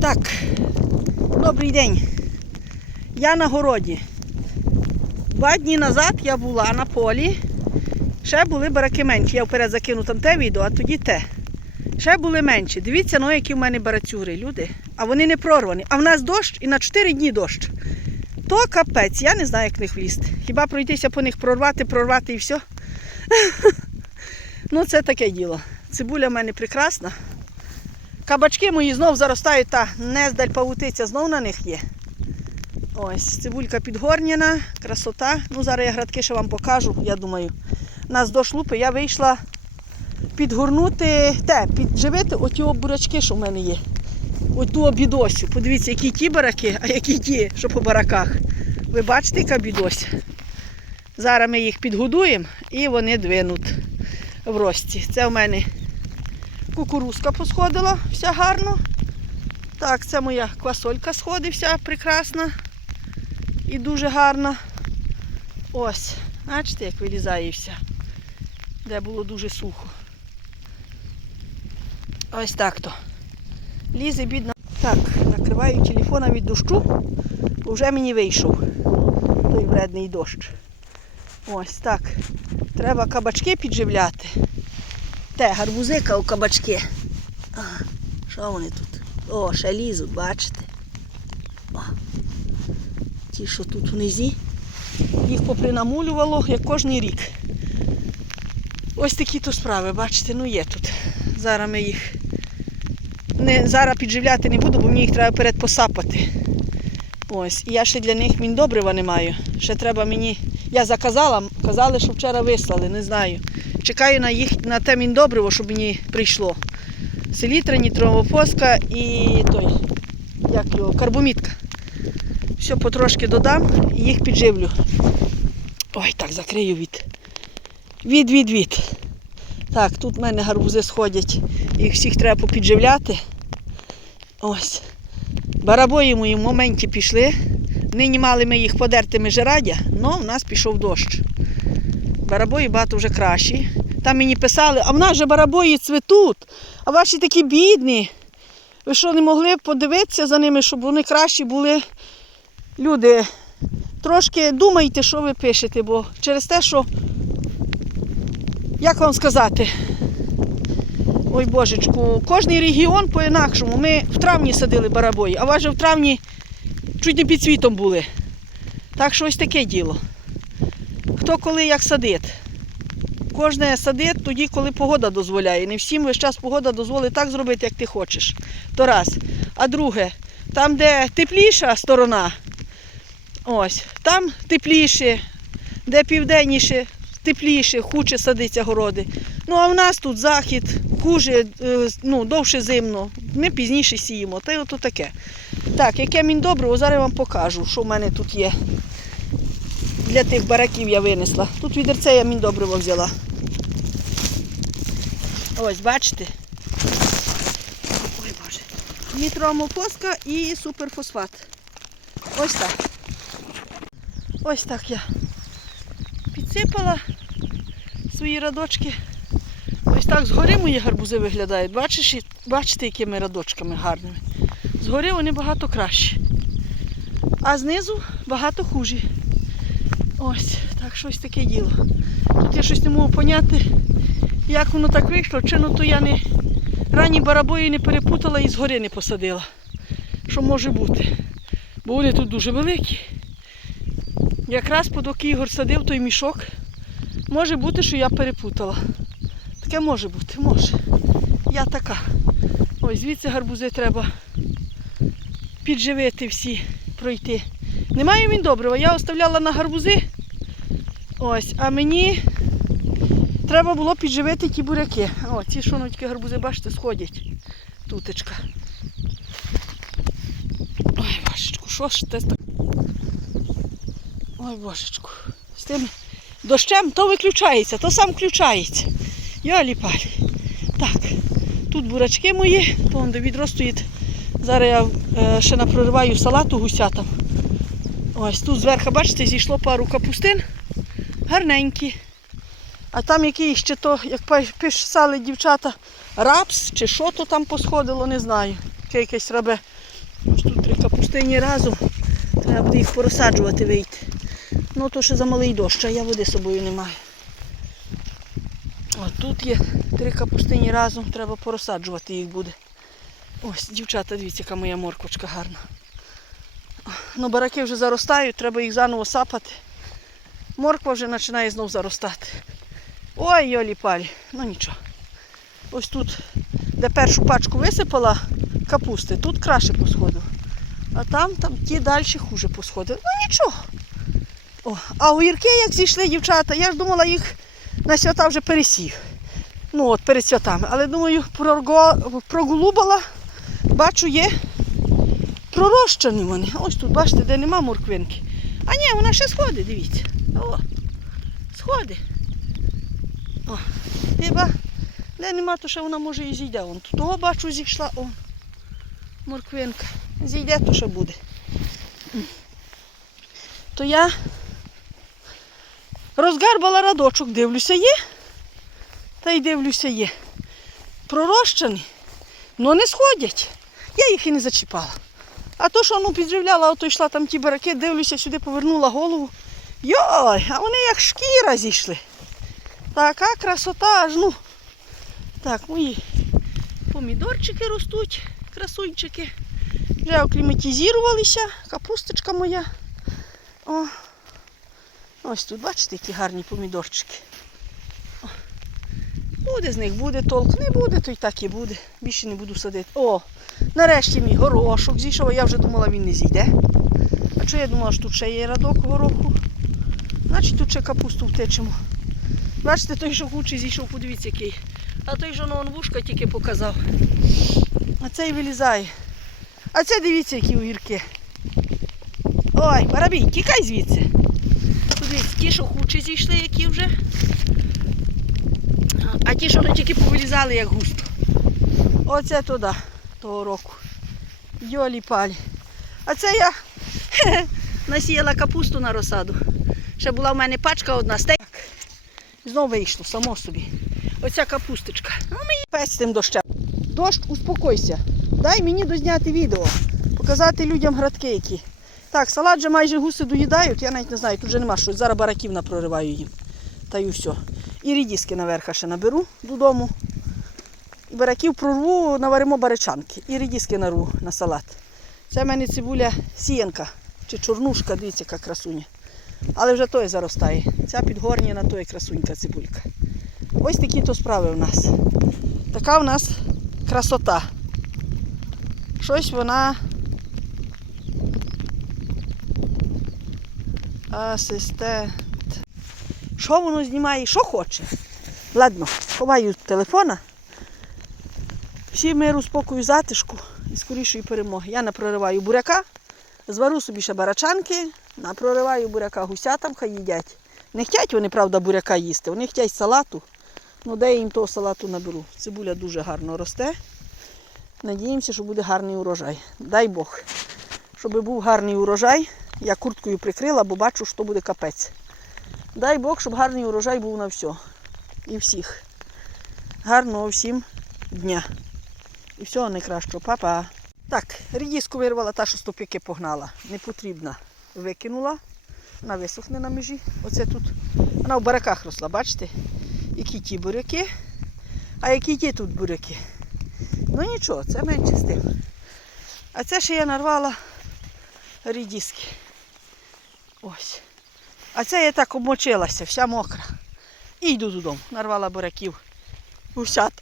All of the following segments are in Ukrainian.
Так, добрий день. Я на городі. Два дні назад я була на полі. Ще були бараки менші. Я вперед закину там те відео, а тоді те. Ще були менші. Дивіться, ну, які в мене барацюри, люди. А вони не прорвані. А в нас дощ і на 4 дні дощ. То капець, я не знаю, як в них влізти. Хіба пройтися по них прорвати, прорвати і все. ну, це таке діло. Цибуля в мене прекрасна. Кабачки мої знов заростають, та нездаль павутиця знов на них є. Ось, цибулька підгорняна, красота. Ну, зараз я градки ще вам покажу, я думаю. Нас до шлупи я вийшла підгорнути, те, підживити оті бурячки, що в мене є. Оту обідосю. Подивіться, які ті бараки, а які ті, що по бараках. Ви бачите, яка бідося? Зараз ми їх підгодуємо і вони двинуть в рості. Це в мене кукурузка посходила, вся гарно. Так, це моя квасолька сходить вся прекрасна і дуже гарна. Ось, бачите, як вилізає вся, де було дуже сухо. Ось так то. Лізе бідно. Так, накриваю телефона від дощу, бо вже мені вийшов той вредний дощ. Ось так. Треба кабачки підживляти. Те, гарбузика у кабачки. Що вони тут? О, ще лізуть, бачите? О. Ті, що тут внизі, їх попринамулювало, як кожний рік. Ось такі то справи, бачите, ну є тут. Зараз ми їх не, зараз підживляти не буду, бо мені їх треба перед посапати. Ось, і я ще для них міндобрива не маю. Ще треба мені. Я заказала, казали, що вчора вислали, не знаю. Чекаю на їх на те міндобриво, щоб мені прийшло. Селітра, нітровофоска і той, як його, карбомітка. Все потрошки додам і їх підживлю. Ой, так, закрию від. Від, від, від. Так, тут в мене гарбузи сходять. Їх всіх треба попідживляти. Ось. Барабої мої в моменті пішли. Нині мали ми їх подерти межерадя, але в нас пішов дощ. Барабої багато вже кращі. Там мені писали, а в нас же барабої цвітуть, а ваші такі бідні. Ви що не могли подивитися за ними, щоб вони кращі були? Люди, трошки думайте, що ви пишете, бо через те, що, як вам сказати, ой божечку, кожний регіон по-інакшому. Ми в травні садили барабої, а же в травні чуть не під світом були. Так що ось таке діло. Хто коли як садить. Кожне садить тоді, коли погода дозволяє. Не всім весь час погода дозволить так зробити, як ти хочеш. То раз. А друге, там, де тепліша сторона, ось, там тепліше, де південніше, тепліше, хуче садиться городи. Ну а в нас тут захід, хуже, е, ну, довше зимно. Ми пізніше сіємо. Та й ото таке. Так, яке міндобриво, зараз я вам покажу, що в мене тут є. Для тих бараків я винесла. Тут відерце я міндобриво взяла. Ось, бачите? Ой, Боже. Нітроамофоска і суперфосфат. Ось так. Ось так я підсипала свої радочки. Ось так згори мої гарбузи виглядають. Бачиш, бачите, якими радочками гарними. Згори вони багато кращі. А знизу багато хужі. Ось, так щось таке діло. Тут я щось не можу поняти, як воно так вийшло, чи ну то я не ранні барабої не перепутала і згори не посадила. Що може бути? Бо вони тут дуже великі. Якраз поки Ігор садив той мішок, може бути, що я перепутала. Таке може бути, може. Я така. Ось звідси гарбузи треба підживити всі, пройти. Немає він доброго, я оставляла на гарбузи. Ось, а мені треба було підживити ті буряки. О, ці шоночки гарбузи, бачите, сходять. Тутечка. Ой, божечку, що ж це так? Ой, божечку. З тим дощем то виключається, то сам включається. Йолі палі. Так, тут бурачки мої, вон де відро стоїть. Зараз я е, ще напрориваю салату гусятам. Ось тут зверху, бачите, зійшло пару капустин. Гарненькі. А там який ще то, як пи- писали дівчата, рапс чи що то там посходило, не знаю. Яке якесь рабе. Ось тут три капустині разом. Треба буде їх порозсаджувати вийти. Ну то ще за малий дощ, а я води з собою не маю. От тут є три капустині разом, треба порозсаджувати їх буде. Ось, дівчата, дивіться, яка моя морквочка гарна. Ну, бараки вже заростають, треба їх заново сапати. Морква вже починає знов заростати. Ой, йолі палі, ну нічого. Ось тут, де першу пачку висипала капусти, тут краще посходило. А там, там ті далі хуже посходили. Ну нічого. О, а огірки як зійшли, дівчата, я ж думала їх на свята вже пересів. Ну от перед святами. Але думаю, проголубала, бачу, є пророщені вони. Ось тут, бачите, де нема морквинки. А ні, вона ще сходить, дивіться. О, сходить. О, хіба де нема, то ще вона може і зійде. Вон того бачу зійшла. О, морквинка. Зійде, то ще буде. То я розгарбала радочок, дивлюся, є. Та й дивлюся, є. Пророщені, але не сходять. Я їх і не зачіпала. А то, що ну, підживляла, ото йшла там ті бараки, дивлюся, сюди повернула голову. Йой, а вони як шкіра зійшли. Така красота аж ну. Так, мої помідорчики ростуть, красунчики. Вже акліматизувалися, капусточка моя. О. Ось тут, бачите, які гарні помідорчики. О. Буде з них, буде толк, не буде, то й так і буде. Більше не буду садити. О, нарешті мій горошок зійшов, а я вже думала, він не зійде. А що я думала, що тут ще є радок гороху? Значить тут ще капусту втечемо. Бачите, той, що хучий зійшов, подивіться який. А той, що он вушка тільки показав. А цей вилізає. А це дивіться, які огірки. Ой, барабій, тікай звідси. Подивіться, ті, що хучі зійшли, які вже. А ті, що ну, тільки повилізали, як густо. Оце туди, того року. Йолі палі. А це я насіяла капусту на розсаду. Ще була в мене пачка одна. Знову вийшло, само собі. Оця капусточка. Ну, мені пець з тим дощем. Дощ, успокойся. Дай мені дозняти відео. Показати людям градки які. Так, салат вже майже гуси доїдають, я навіть не знаю, тут вже нема що. Зараз бараків напрориваю їм. Та й все. І рідіски наверха ще наберу додому. І бараків прорву, наваримо баричанки. І рідіски нарву на салат. Це в мене цибуля сіянка чи чорнушка, дивіться, яка красуня. Але вже той заростає. Ця підгорня на той красунька цибулька. Ось такі то справи в нас. Така в нас красота. Щось вона. Асистент. Що воно знімає? Що хоче? Ладно, ховаю телефона. Всі миру, спокою, затишку і скорішої перемоги. Я напрориваю буряка, звару собі ще барачанки, напрориваю буряка гусятам, хай їдять. Не хочуть вони, правда, буряка їсти, вони хочуть салату. Ну, де я їм того салату наберу. Цибуля дуже гарно росте. Надіємося, що буде гарний урожай. Дай Бог. Щоб був гарний урожай, я курткою прикрила, бо бачу, що буде капець. Дай Бог, щоб гарний урожай був на все. І всіх. Гарного всім дня. І всього найкращого. Па-па. Так, рідіску вирвала та, що стопіки погнала. Не потрібна. Викинула. Вона висохне на межі. Оце тут. Вона в бараках росла, бачите? Які ті буряки, а які ті тут буряки. Ну нічого, це менше з тим. А це ще я нарвала рідіски. Ось. А це я так обмочилася, вся мокра. І йду додому. Нарвала буряків гусят,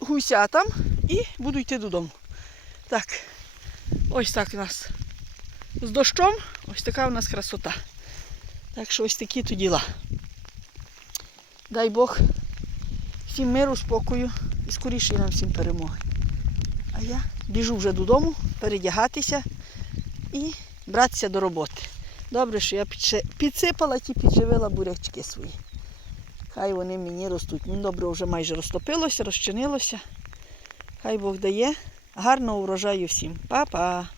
гусятам і буду йти додому. Так, ось так у нас з дощом, ось така у нас красота. Так що ось такі то діла. Дай Бог всім миру, спокою і скоріше нам всім перемоги. А я біжу вже додому, передягатися і братися до роботи. Добре, що я підсипала ті підживила бурячки свої. Хай вони мені ростуть. Мені добре вже майже розтопилося, розчинилося. Хай Бог дає. Гарного урожаю всім. Па-па!